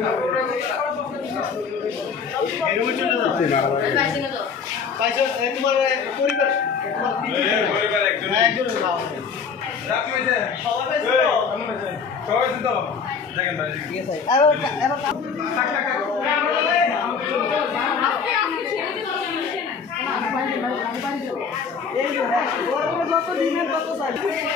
এই যে হ্যাঁ গরমের যত দিনের তত সাইজ